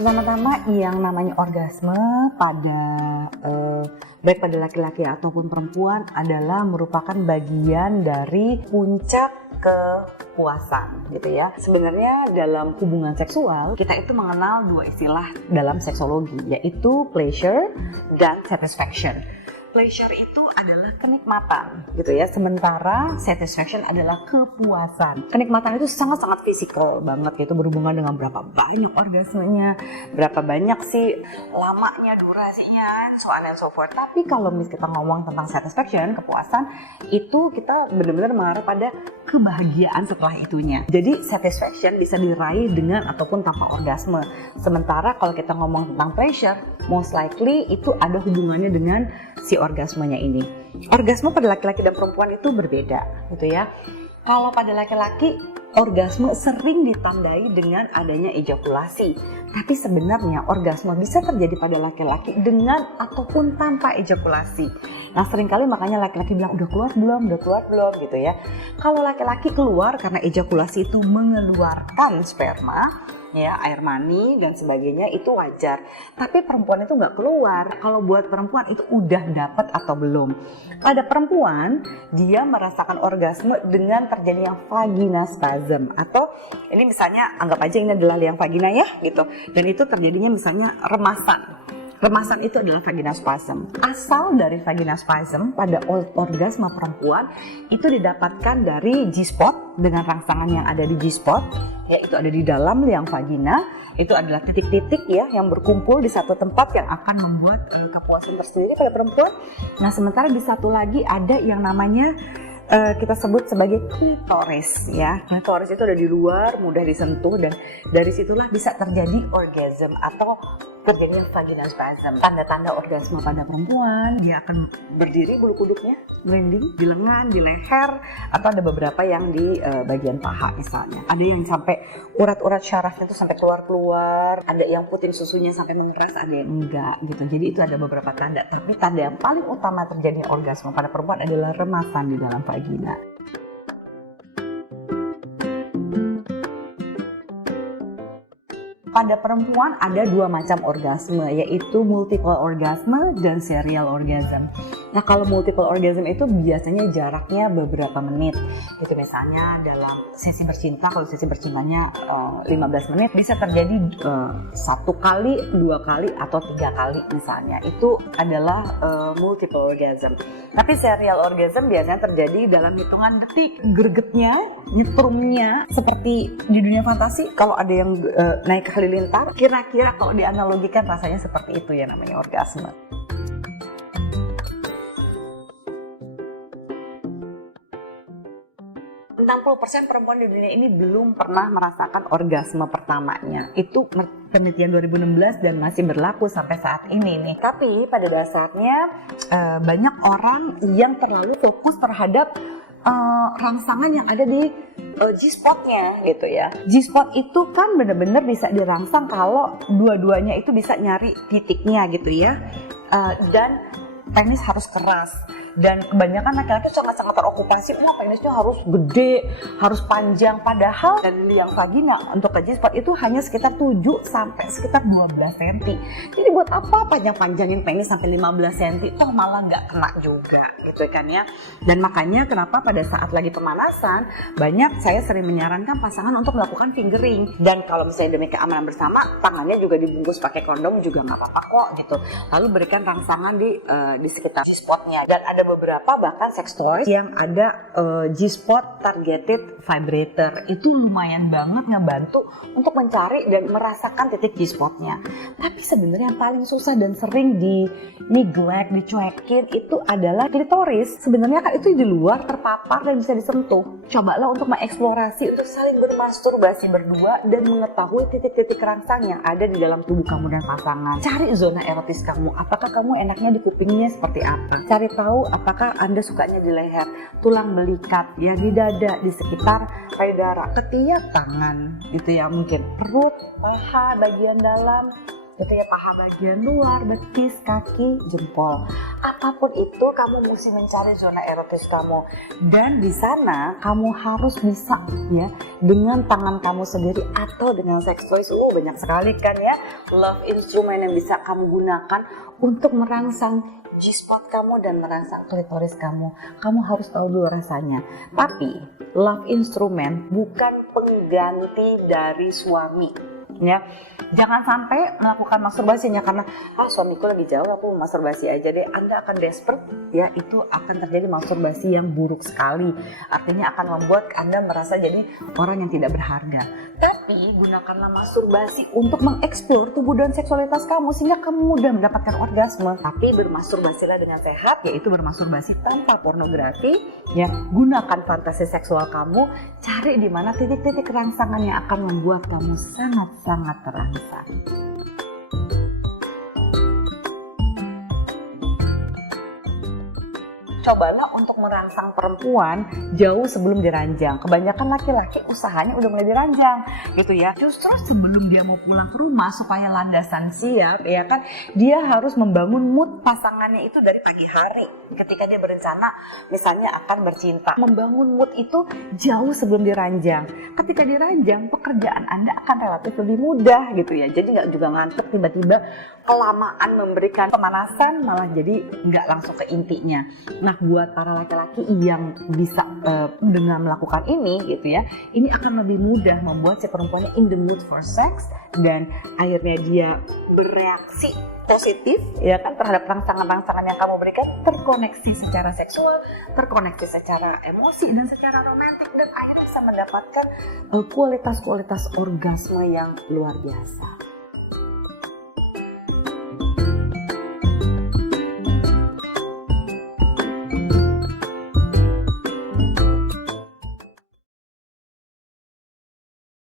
Pertama-tama yang namanya orgasme pada baik pada laki-laki ataupun perempuan adalah merupakan bagian dari puncak kepuasan gitu ya. Sebenarnya dalam hubungan seksual kita itu mengenal dua istilah dalam seksologi, yaitu pleasure dan satisfaction. Pleasure itu adalah kenikmatan gitu ya, sementara satisfaction adalah kepuasan. Kenikmatan itu sangat-sangat fisikal banget gitu, berhubungan dengan berapa banyak orgasmenya, berapa banyak sih lamanya, durasinya, so on and so forth. Tapi kalau kita ngomong tentang satisfaction, kepuasan, itu kita benar-benar mengarah pada kebahagiaan setelah itunya. Jadi satisfaction bisa diraih dengan ataupun tanpa orgasme. Sementara kalau kita ngomong tentang pleasure, most likely itu ada hubungannya dengan si orgasmenya ini. Orgasme pada laki-laki dan perempuan itu berbeda gitu ya. Kalau pada laki-laki, orgasme sering ditandai dengan adanya ejakulasi. Tapi sebenarnya orgasme bisa terjadi pada laki-laki dengan ataupun tanpa ejakulasi. Nah, seringkali makanya laki-laki bilang udah keluar belum gitu ya. Kalau laki-laki keluar karena ejakulasi itu mengeluarkan sperma, ya, air mani dan sebagainya, itu wajar. Tapi perempuan itu nggak keluar. Kalau buat perempuan itu udah dapat atau belum. Pada perempuan, dia merasakan orgasme dengan terjadinya vagina spasm, atau ini misalnya anggap aja ini adalah liang vagina ya gitu. Dan itu terjadinya misalnya remasan. Remasan itu adalah vagina spasm. Asal dari vagina spasm pada orgasme perempuan itu didapatkan dari G-spot dengan rangsangan yang ada di G-spot, yaitu ada di dalam liang vagina. Itu adalah titik-titik ya yang berkumpul di satu tempat yang akan membuat kepuasan tersendiri pada perempuan. Nah, sementara di satu lagi ada yang namanya kita sebut sebagai klitoris ya. Klitoris itu ada di luar, mudah disentuh, dan dari situlah bisa terjadi orgasm atau terjadinya vagina spasm. Tanda-tanda orgasme pada perempuan, dia akan berdiri bulu kuduknya, merinding di lengan, di leher, atau ada beberapa yang di bagian paha misalnya. Ada yang sampai urat-urat syarafnya itu sampai keluar-keluar, ada yang puting susunya sampai mengeras, ada yang enggak gitu. Jadi itu ada beberapa tanda. Tapi tanda yang paling utama terjadinya orgasme pada perempuan adalah remasan di dalam vagina. Pada perempuan ada dua macam orgasme, yaitu multiple orgasme dan serial orgasm. Nah, kalau multiple orgasm itu biasanya jaraknya beberapa menit. Itu misalnya dalam sesi bercinta, kalau sesi bercintanya 15 menit bisa terjadi 1 kali, 2 kali, atau 3 kali misalnya. Itu adalah multiple orgasm. Tapi serial orgasm biasanya terjadi dalam hitungan detik. Gregetnya, nyetrumnya seperti di dunia fantasi. Kalau ada yang naik ke halilintar, kira-kira kalau dianalogikan rasanya seperti itu ya, namanya orgasme. % perempuan di dunia ini belum pernah merasakan orgasme pertamanya. Itu penelitian 2016 dan masih berlaku sampai saat ini nih. Tapi pada dasarnya banyak orang yang terlalu fokus terhadap rangsangan yang ada di G-spotnya gitu ya. G-spot itu kan benar-benar bisa dirangsang kalau dua-duanya itu bisa nyari titiknya gitu ya. Dan penis harus keras. Dan kebanyakan laki-laki sangat-sangat terokupasi, penisnya harus gede, harus panjang. Padahal dari liang vagina untuk ke G-spot itu hanya sekitar 7 sampai sekitar 12 cm. Jadi buat apa panjang-panjangin penis sampai 15 cm? Toh malah nggak kena juga gitu kan ya. Dan makanya kenapa pada saat lagi pemanasan, banyak saya sering menyarankan pasangan untuk melakukan fingering. Dan kalau misalnya demi keamanan bersama, tangannya juga dibungkus pakai kondom juga nggak apa-apa kok gitu. Lalu berikan rangsangan di sekitar G-spotnya. Dan ada beberapa bahkan sex toys yang ada G-spot targeted vibrator. Itu lumayan banget ngebantu untuk mencari dan merasakan titik G-spotnya. Tapi sebenarnya yang paling susah dan sering di neglect, dicuekin itu adalah klitoris. Sebenarnya kan itu di luar, terpapar dan bisa disentuh. Cobalah untuk mengeksplorasi, untuk saling bermasturbasi berdua dan mengetahui titik-titik rangsang yang ada di dalam tubuh kamu dan pasangan. Cari zona erotis kamu. Apakah kamu enaknya di kupingnya seperti apa? Cari tahu apakah Anda sukanya di leher, tulang belikat, ya di dada, di sekitar payudara, ketiak, tangan, gitu ya, mungkin perut, paha, bagian dalam, gitu ya, paha bagian luar, betis, kaki, jempol. Apapun itu kamu mesti mencari zona erotis kamu, dan di sana kamu harus bisa ya dengan tangan kamu sendiri atau dengan sex toys. Banyak sekali kan ya love instrument yang bisa kamu gunakan untuk merangsang G-spot kamu dan merangsang klitoris kamu. Kamu harus tahu dulu rasanya. Tapi love instrument bukan pengganti dari suami. Ya, jangan sampai melakukan masturbasinya karena suamiku lagi jauh, aku masturbasi aja deh. Anda akan desperate, ya, itu akan terjadi masturbasi yang buruk sekali. Artinya akan membuat Anda merasa jadi orang yang tidak berharga. Tapi gunakanlah masturbasi untuk mengeksplor tubuh dan seksualitas kamu sehingga kamu mudah mendapatkan orgasme. Tapi bermasturbasilah dengan sehat, yaitu bermasturbasi tanpa pornografi. Ya, gunakan fantasi seksual kamu, cari di mana titik-titik rangsangan yang akan membuat kamu sangat terangsang. Cobalah untuk merangsang perempuan jauh sebelum diranjang. Kebanyakan laki-laki usahanya udah mulai diranjang gitu ya. Justru sebelum dia mau pulang ke rumah supaya landasan siap ya kan, dia harus membangun mood pasangannya itu dari pagi hari. Ketika dia berencana misalnya akan bercinta, membangun mood itu jauh sebelum diranjang. Ketika diranjang, pekerjaan Anda akan relatif lebih mudah gitu ya. Jadi nggak juga ngantuk tiba-tiba kelamaan memberikan pemanasan, malah jadi nggak langsung ke intinya. Nah, buat para laki-laki yang bisa dengan melakukan ini gitu ya, ini akan lebih mudah membuat si perempuannya in the mood for sex, dan akhirnya dia bereaksi positif ya kan terhadap rangsangan-rangsangan yang kamu berikan, terkoneksi secara seksual, terkoneksi secara emosi dan secara romantik, dan akhirnya bisa mendapatkan kualitas-kualitas orgasme yang luar biasa.